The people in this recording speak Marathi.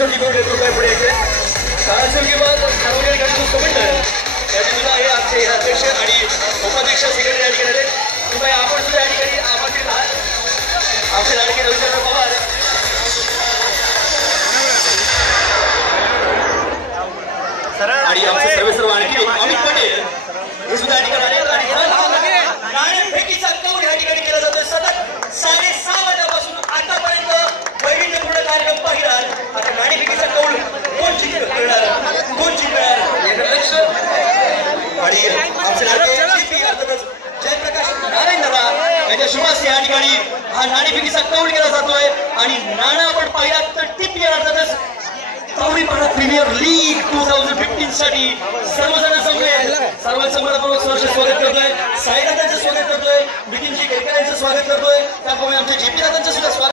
किशोरजी गोडे कृपया पुढे यायचे. काळासंगीबाद सार्वजनिक गाडीचं संघटन याचे सुद्धा हे आमचे अध्यक्ष आणि उपाध्यक्ष सेक्रेटरी या ठिकाणी आले. कृपया आपण सुद्धा या ठिकाणी आमंत्रित आहात. आमचे लाडके रविचंद्र पवार आणि आमचे सर्व आणखी अमित पटेल हे सुद्धा या ठिकाणी आले. आणि नाणेफेकीचा कौल या ठिकाणी केला जातोय. सतत 6:30 वाजल्यापासून आतापर्यंत वैविध्यपूर्ण कार्यक्रम पाहिलात. आता नाणेफेकीचा कौल कोण जिंकणार याकडे लक्ष. आणि आमचे लाडके अर्थातच जयप्रकाश नारायण दादा यांच्या शुभास या ठिकाणी हा नाणेफेकीचा कौल केला जातोय. आणि नाणं आपण पाहिलात तर टिपी अर्थातच तावडीपाडा प्रीमियर लीग 2015 साठी सर्वजण जमले. सर्वांचं मनपूर्वक स्वागत करतोय. साईनाथांचं स्वागत करतोय. नितीनजी केळकर यांचं स्वागत करतोय. त्याप्रमाणे आमच्या जेपी दादांचं